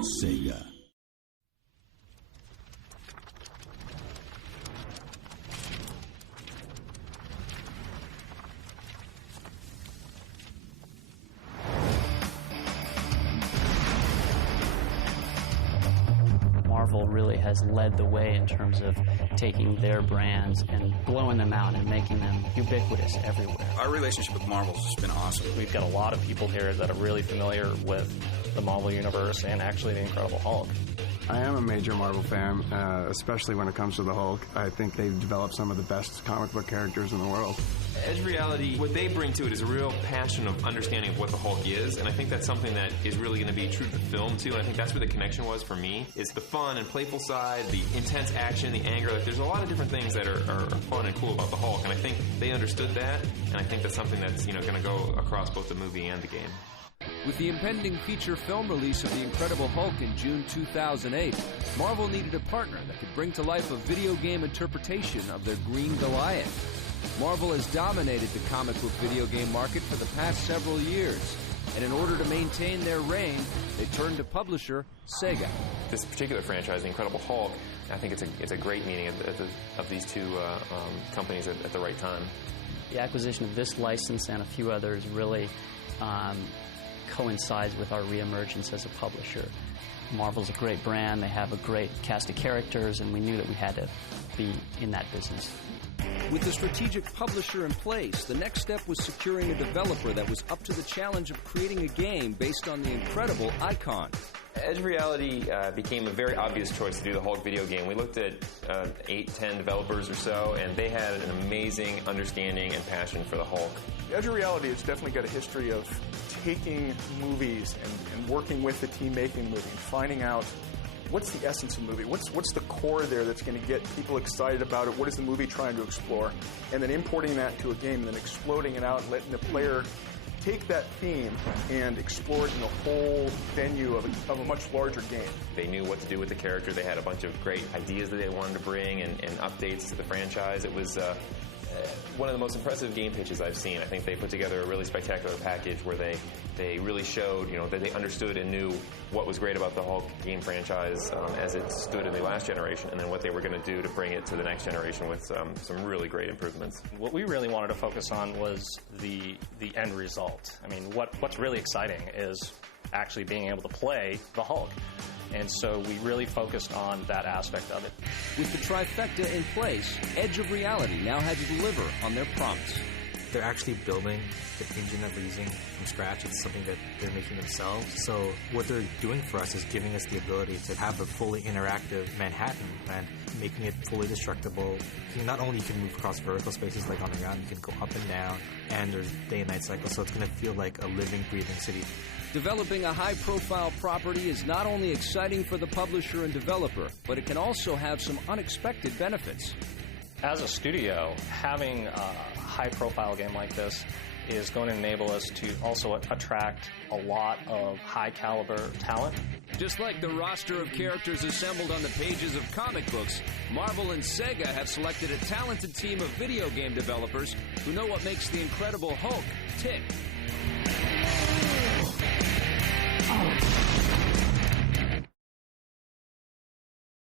Sega. Marvel really has led the way in terms of taking their brands and blowing them out and making them ubiquitous everywhere. Our relationship with Marvel has been awesome. We've got a lot of people here that are really familiar with the Marvel Universe and actually the Incredible Hulk. I am a major Marvel fan, especially when it comes to the Hulk. I think they've developed some of the best comic book characters in the world. Edge Reality, what they bring to it is a real passion of understanding of what the Hulk is, and I think that's something that is really going to be true to the film, too, and I think that's where the connection was for me. It's the fun and playful side, the intense action, the anger. Like, there's a lot of different things that are fun and cool about the Hulk, and I think they understood that, and I think that's something that's, going to go across both the movie and the game. With the impending feature film release of The Incredible Hulk in June 2008, Marvel needed a partner that could bring to life a video game interpretation of their Green Goliath. Marvel has dominated the comic book video game market for the past several years, and in order to maintain their reign, they turned to publisher Sega. This particular franchise, The Incredible Hulk, I think it's a great meeting of these two companies at the right time. The acquisition of this license and a few others really coincides with our reemergence as a publisher. Marvel's a great brand, they have a great cast of characters, and we knew that we had to be in that business. With the strategic publisher in place, the next step was securing a developer that was up to the challenge of creating a game based on the Incredible icon. Edge Reality became a very obvious choice to do the Hulk video game. We looked at 8-10 developers or so, and they had an amazing understanding and passion for the Hulk. Edge Reality has definitely got a history of taking movies and working with the team making the movie and finding out what's the essence of the movie, what's the core there that's going to get people excited about it, what is the movie trying to explore, and then importing that to a game and then exploding it out and letting the player take that theme and explore it in the whole venue of a much larger game. They knew what to do with the character. They had a bunch of great ideas that they wanted to bring and updates to the franchise. It was one of the most impressive game pitches I've seen. I think they put together a really spectacular package where they really showed, that they understood and knew what was great about the Hulk game franchise as it stood in the last generation, and then what they were going to do to bring it to the next generation with some really great improvements. What we really wanted to focus on was the end result. I mean, what's really exciting is actually being able to play the Hulk. And so we really focused on that aspect of it. With the trifecta in place, Edge of Reality now had to deliver on their promise. They're actually building the engine that we're using from scratch. It's something that they're making themselves. So what they're doing for us is giving us the ability to have a fully interactive Manhattan and making it fully destructible. Not only you can move across vertical spaces like on the ground, you can go up and down, and there's day and night cycles, so it's going to feel like a living, breathing city. Developing a high-profile property is not only exciting for the publisher and developer, but it can also have some unexpected benefits. As a studio, having a high-profile game like this is going to enable us to also attract a lot of high-caliber talent. Just like the roster of characters assembled on the pages of comic books, Marvel and Sega have selected a talented team of video game developers who know what makes the Incredible Hulk tick.